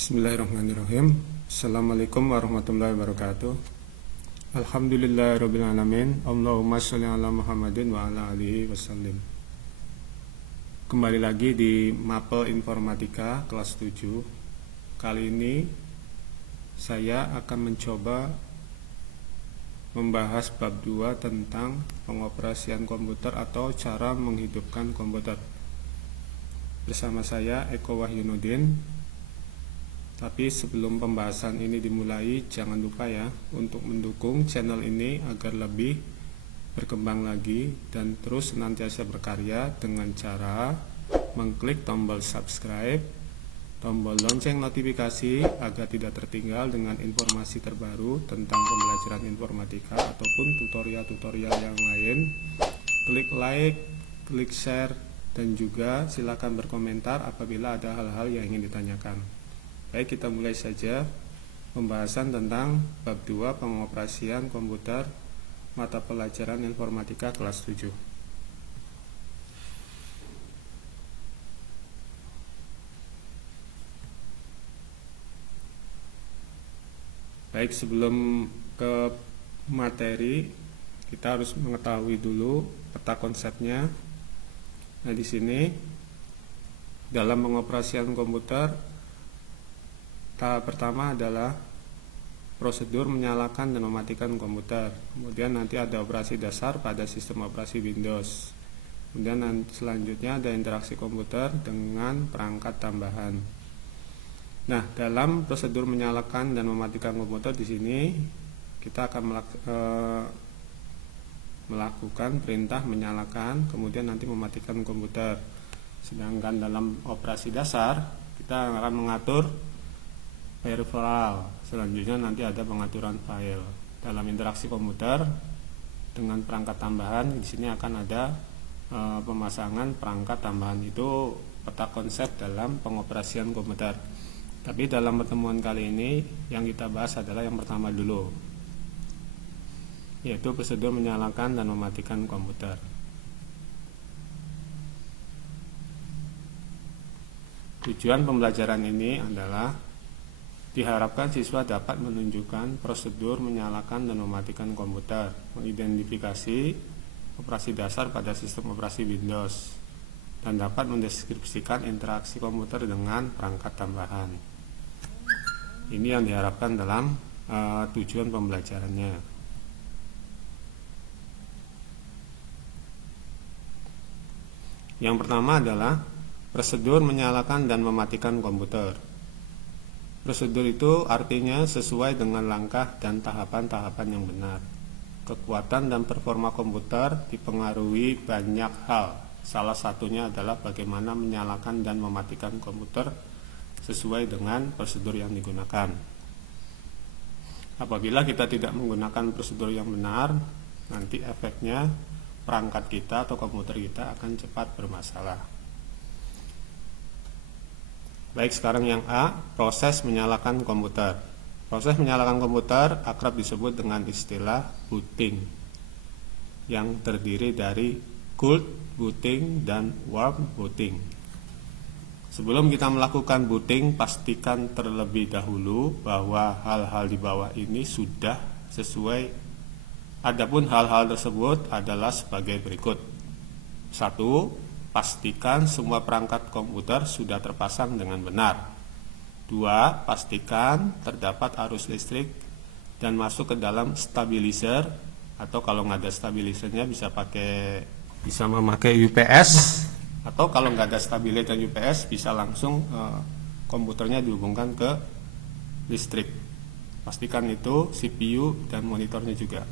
Bismillahirrahmanirrahim. Assalamualaikum warahmatullahi wabarakatuh. Alhamdulillahirabbil alamin. Allahumma sholli ala Muhammadin wa ala alihi wasallim. Kembali lagi di Mapel Informatika kelas 7. Kali ini saya akan mencoba membahas bab 2 tentang pengoperasian komputer atau cara menghidupkan komputer. Bersama saya Eko Wahyunudin. Tapi sebelum pembahasan ini dimulai, jangan lupa ya untuk mendukung channel ini agar lebih berkembang lagi dan terus senantiasa berkarya dengan cara mengklik tombol subscribe, tombol lonceng notifikasi agar tidak tertinggal dengan informasi terbaru tentang pembelajaran informatika ataupun tutorial-tutorial yang lain. Klik like, klik share, dan juga silakan berkomentar apabila ada hal-hal yang ingin ditanyakan. Baik, kita mulai saja pembahasan tentang bab 2 pengoperasian komputer mata pelajaran informatika kelas 7. Baik, sebelum ke materi kita harus mengetahui dulu peta konsepnya. Nah, di sini dalam pengoperasian komputer tahap pertama adalah prosedur menyalakan dan mematikan komputer. Kemudian nanti ada operasi dasar pada sistem operasi Windows. Kemudian selanjutnya ada interaksi komputer dengan perangkat tambahan. Nah, dalam prosedur menyalakan dan mematikan komputer di sini kita akan melakukan perintah menyalakan, kemudian nanti mematikan komputer. Sedangkan dalam operasi dasar kita akan mengatur peripheral. Selanjutnya nanti ada pengaturan file. Dalam interaksi komputer dengan perangkat tambahan, di sini akan ada pemasangan perangkat tambahan. Itu peta konsep dalam pengoperasian komputer. Tapi dalam pertemuan kali ini yang kita bahas adalah yang pertama dulu, yaitu prosedur menyalakan dan mematikan komputer. Tujuan pembelajaran ini adalah diharapkan siswa dapat menunjukkan prosedur menyalakan dan mematikan komputer, mengidentifikasi operasi dasar pada sistem operasi Windows, dan dapat mendeskripsikan interaksi komputer dengan perangkat tambahan. Ini yang diharapkan dalam tujuan pembelajarannya. Yang pertama adalah prosedur menyalakan dan mematikan komputer. Prosedur itu artinya sesuai dengan langkah dan tahapan-tahapan yang benar. Kekuatan dan performa komputer dipengaruhi banyak hal. Salah satunya adalah bagaimana menyalakan dan mematikan komputer sesuai dengan prosedur yang digunakan. Apabila kita tidak menggunakan prosedur yang benar, nanti efeknya perangkat kita atau komputer kita akan cepat bermasalah. Baik, sekarang yang A, proses menyalakan komputer. Proses menyalakan komputer akrab disebut dengan istilah booting, yang terdiri dari cold booting dan warm booting. Sebelum kita melakukan booting, pastikan terlebih dahulu bahwa hal-hal di bawah ini sudah sesuai. Adapun hal-hal tersebut adalah sebagai berikut. 1. Pastikan semua perangkat komputer sudah terpasang dengan benar. 2. Pastikan terdapat arus listrik dan masuk ke dalam stabilizer, atau kalau nggak ada stabilizernya bisa memakai UPS, atau kalau nggak ada stabilizer dan UPS bisa langsung komputernya dihubungkan ke listrik. Pastikan itu CPU dan monitornya juga.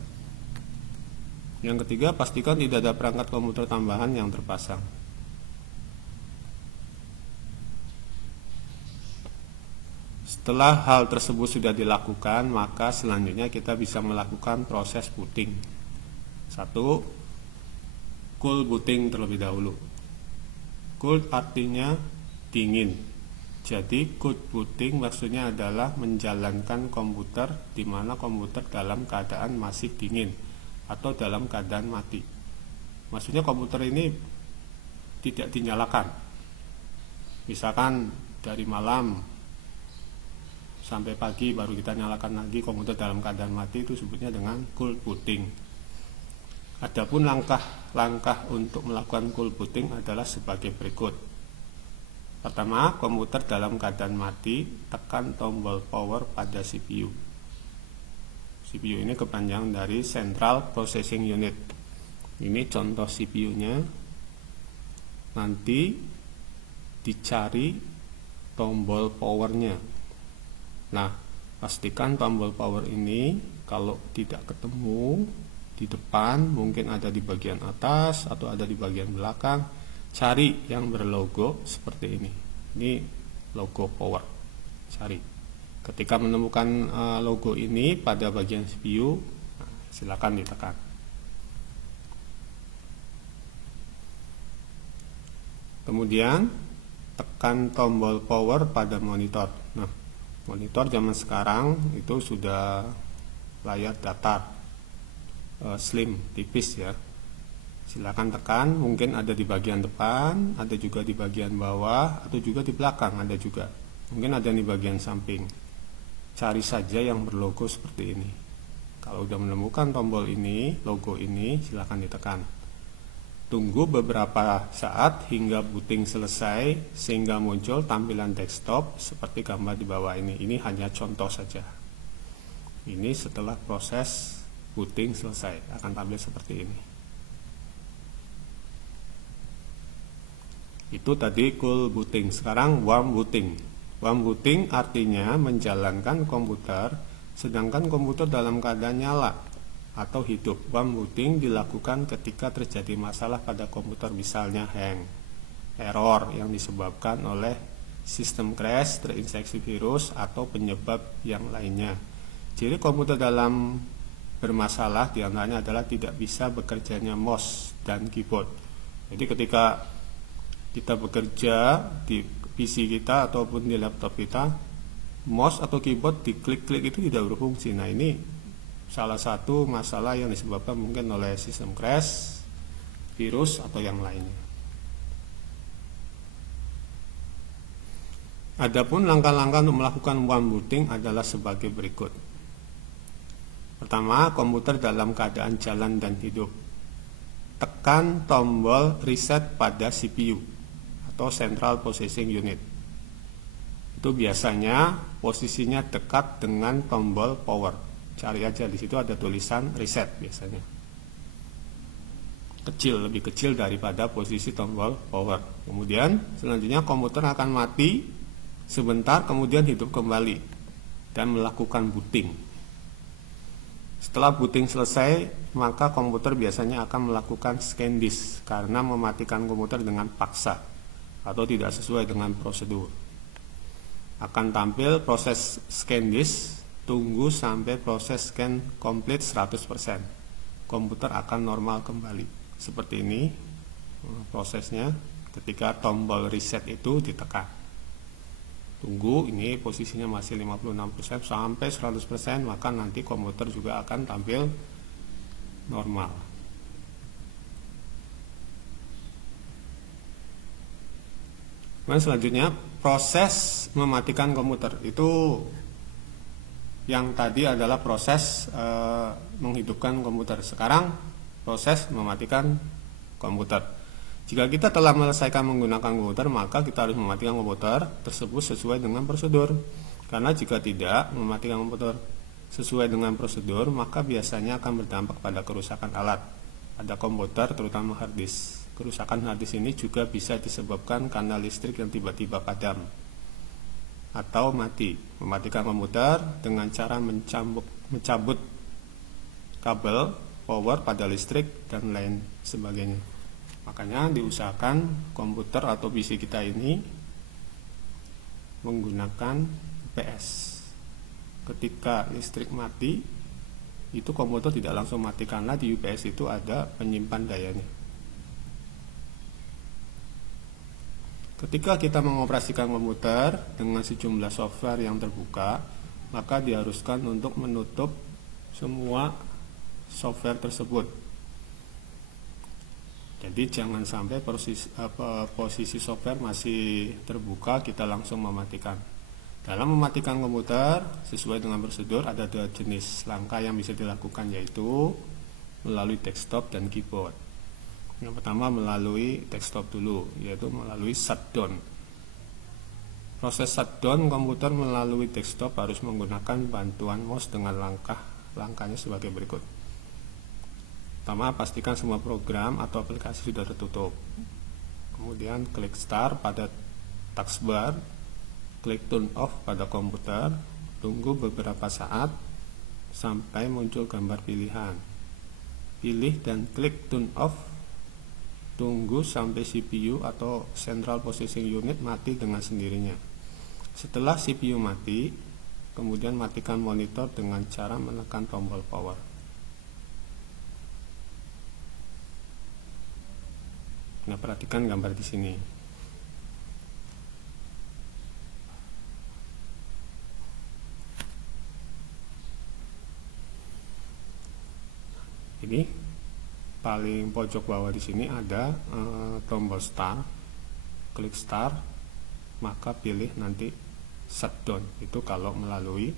Yang ketiga, pastikan tidak ada perangkat komputer tambahan yang terpasang. Setelah hal tersebut sudah dilakukan, maka selanjutnya kita bisa melakukan proses booting. 1. Cool booting terlebih dahulu. Cool artinya dingin. Jadi cool booting maksudnya adalah menjalankan komputer di mana komputer dalam keadaan masih dingin atau dalam keadaan mati. Maksudnya komputer ini tidak dinyalakan. Misalkan dari malam sampai pagi baru kita nyalakan lagi komputer dalam keadaan mati, itu sebutnya dengan cool booting. Adapun langkah-langkah untuk melakukan cool booting adalah sebagai berikut. Pertama, komputer dalam keadaan mati, tekan tombol power pada CPU. CPU ini kepanjangan dari Central Processing Unit. Ini contoh CPU-nya. Nanti dicari tombol powernya. Nah, pastikan tombol power ini kalau tidak ketemu di depan, mungkin ada di bagian atas atau ada di bagian belakang, cari yang berlogo seperti ini. Ini logo power. Cari. Ketika menemukan logo ini pada bagian CPU, nah, silakan ditekan. Kemudian tekan tombol power pada monitor. Nah, monitor zaman sekarang itu sudah layar datar, slim, tipis ya. Silakan tekan, mungkin ada di bagian depan, ada juga di bagian bawah, atau juga di belakang ada juga. Mungkin ada di bagian samping. Cari saja yang berlogo seperti ini. Kalau udah menemukan tombol ini, logo ini, silakan ditekan. Tunggu beberapa saat hingga booting selesai sehingga muncul tampilan desktop seperti gambar di bawah ini. Ini hanya contoh saja. Ini setelah proses booting selesai akan tampil seperti ini. Itu tadi cool booting. Sekarang warm booting. Warm booting artinya menjalankan komputer sedangkan komputer dalam keadaan nyala atau hidup. Warm booting dilakukan ketika terjadi masalah pada komputer, misalnya hang, error yang disebabkan oleh sistem crash, terinfeksi virus, atau penyebab yang lainnya. Jadi komputer dalam bermasalah diantaranya adalah tidak bisa bekerjanya mouse dan keyboard. Jadi ketika kita bekerja di PC kita ataupun di laptop kita, mouse atau keyboard diklik-klik itu tidak berfungsi. Nah, ini salah satu masalah yang disebabkan mungkin oleh sistem crash, virus, atau yang lainnya. Adapun langkah-langkah untuk melakukan warm booting adalah sebagai berikut. Pertama, komputer dalam keadaan jalan dan hidup. Tekan tombol reset pada CPU atau Central Processing Unit. Itu biasanya posisinya dekat dengan tombol power. Cari aja, di situ ada tulisan reset biasanya. Kecil, lebih kecil daripada posisi tombol power. Kemudian selanjutnya komputer akan mati sebentar, kemudian hidup kembali dan melakukan booting. Setelah booting selesai, maka komputer biasanya akan melakukan scan disk karena mematikan komputer dengan paksa atau tidak sesuai dengan prosedur. Akan tampil proses scan disk, tunggu sampai proses scan komplit 100%. Komputer akan normal kembali. Seperti ini prosesnya ketika tombol reset itu ditekan. Tunggu, ini posisinya masih 56% sampai 100%, maka nanti komputer juga akan tampil normal. Kemudian selanjutnya proses mematikan komputer. Itu yang tadi adalah proses menghidupkan komputer. Sekarang proses mematikan komputer. Jika kita telah menyelesaikan menggunakan komputer, maka kita harus mematikan komputer tersebut sesuai dengan prosedur. Karena jika tidak mematikan komputer sesuai dengan prosedur, maka biasanya akan berdampak pada kerusakan alat pada komputer, terutama hard disk. Kerusakan hard disk ini juga bisa disebabkan karena listrik yang tiba-tiba padam atau mati. Mematikan komputer dengan cara mencabut kabel power pada listrik dan lain sebagainya. Makanya diusahakan komputer atau PC kita ini menggunakan UPS. Ketika listrik mati, itu komputer tidak langsung mati karena di UPS itu ada penyimpan dayanya. Ketika kita mengoperasikan komputer dengan sejumlah software yang terbuka, maka diharuskan untuk menutup semua software tersebut. Jadi jangan sampai posisi software masih terbuka kita langsung mematikan. Dalam mematikan komputer sesuai dengan prosedur ada 2 jenis langkah yang bisa dilakukan, yaitu melalui desktop dan keyboard. Yang pertama melalui desktop dulu, yaitu melalui shutdown. Proses shutdown komputer melalui desktop harus menggunakan bantuan mouse dengan langkahnya sebagai berikut. Pertama, pastikan semua program atau aplikasi sudah tertutup. Kemudian klik start pada taskbar, klik turn off pada komputer, tunggu beberapa saat sampai muncul gambar pilihan. Pilih dan klik turn off. Tunggu sampai CPU atau Central Processing Unit mati dengan sendirinya. Setelah CPU mati, kemudian matikan monitor dengan cara menekan tombol power. Nah, perhatikan gambar di sini. Ini paling pojok bawah di sini ada tombol start. Klik start, maka pilih nanti shutdown. Itu kalau melalui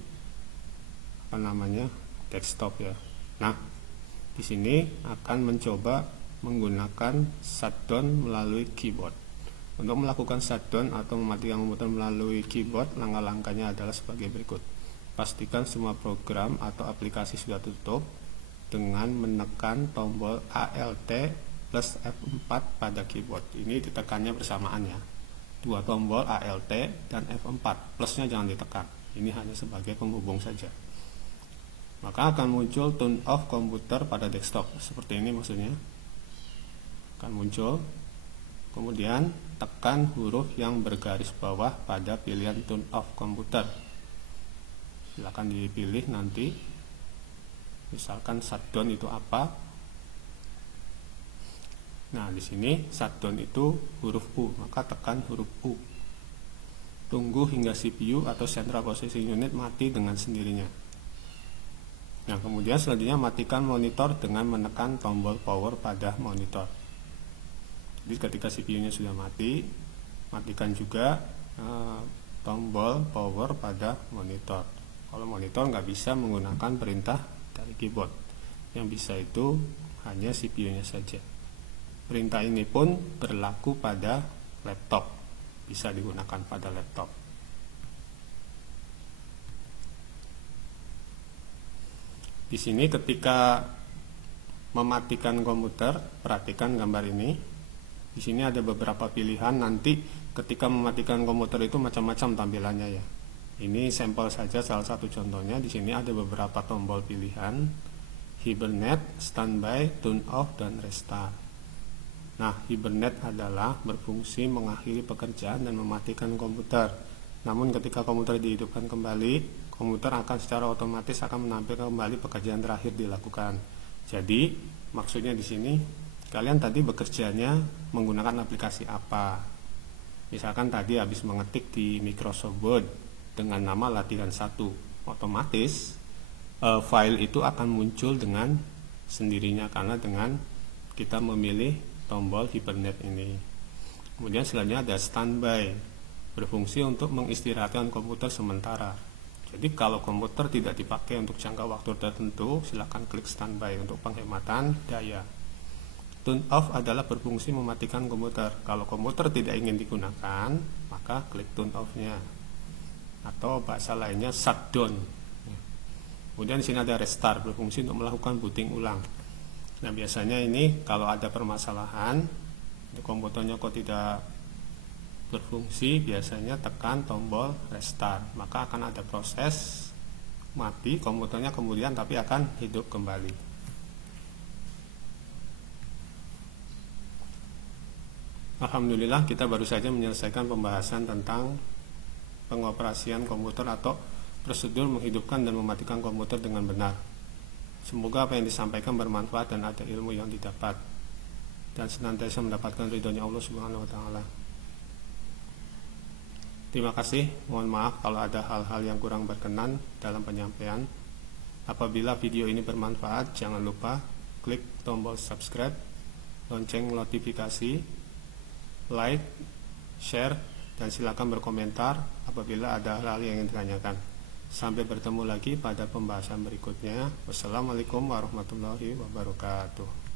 desktop ya. Nah, di sini akan mencoba menggunakan shutdown melalui keyboard. Untuk melakukan shutdown atau mematikan komputer melalui keyboard, langkah-langkahnya adalah sebagai berikut. Pastikan semua program atau aplikasi sudah tutup dengan menekan tombol Alt plus F4 pada keyboard. Ini ditekannya bersamaan ya. 2 tombol Alt dan F4, plusnya jangan ditekan. Ini hanya sebagai penghubung saja. Maka akan muncul turn off komputer pada desktop. Seperti ini maksudnya. Akan muncul. Kemudian tekan huruf yang bergaris bawah pada pilihan turn off komputer. Silakan dipilih nanti. Misalkan shutdown itu apa? Nah, di sini shutdown itu huruf U, maka tekan huruf U. Tunggu hingga CPU atau Central Processing Unit mati dengan sendirinya. Nah, kemudian selanjutnya matikan monitor dengan menekan tombol power pada monitor. Jadi ketika CPU-nya sudah mati, matikan juga tombol power pada monitor. Kalau monitor nggak bisa menggunakan perintah dari keyboard, yang bisa itu hanya CPU-nya saja. Perintah ini pun berlaku pada laptop, bisa digunakan pada laptop. Di sini ketika mematikan komputer, perhatikan gambar ini. Di sini ada beberapa pilihan. Nanti ketika mematikan komputer itu macam-macam tampilannya ya. Ini sampel saja salah satu contohnya. Di sini ada beberapa tombol pilihan: hibernate, standby, turn off, dan restart. Nah, hibernate adalah berfungsi mengakhiri pekerjaan dan mematikan komputer. Namun ketika komputer dihidupkan kembali, komputer akan secara otomatis akan menampilkan kembali pekerjaan terakhir dilakukan. Jadi, maksudnya di sini kalian tadi bekerjanya menggunakan aplikasi apa? Misalkan tadi habis mengetik di Microsoft Word dengan nama latihan 1, otomatis file itu akan muncul dengan sendirinya karena dengan kita memilih tombol hibernate ini. Kemudian selanjutnya ada standby, berfungsi untuk mengistirahatkan komputer sementara. Jadi kalau komputer tidak dipakai untuk jangka waktu tertentu, silakan klik standby untuk penghematan daya. Turn off adalah berfungsi mematikan komputer. Kalau komputer tidak ingin digunakan, maka klik turn off-nya. Atau bahasa lainnya shutdown. Kemudian di sini ada restart, berfungsi untuk melakukan booting ulang. Nah, biasanya ini kalau ada permasalahan, komputernya kok tidak berfungsi, biasanya tekan tombol restart, maka akan ada proses mati komputernya, kemudian tapi akan hidup kembali. Alhamdulillah, kita baru saja menyelesaikan pembahasan tentang pengoperasian komputer atau prosedur menghidupkan dan mematikan komputer dengan benar. Semoga apa yang disampaikan bermanfaat dan ada ilmu yang didapat, dan senantiasa mendapatkan ridhonya Allah Subhanahu wa Ta'ala. Terima kasih. Mohon maaf kalau ada hal-hal yang kurang berkenan dalam penyampaian. Apabila video ini bermanfaat, jangan lupa klik tombol subscribe, lonceng notifikasi, like, share, dan silakan berkomentar apabila ada hal yang ingin ditanyakan. Sampai bertemu lagi pada pembahasan berikutnya. Wassalamualaikum warahmatullahi wabarakatuh.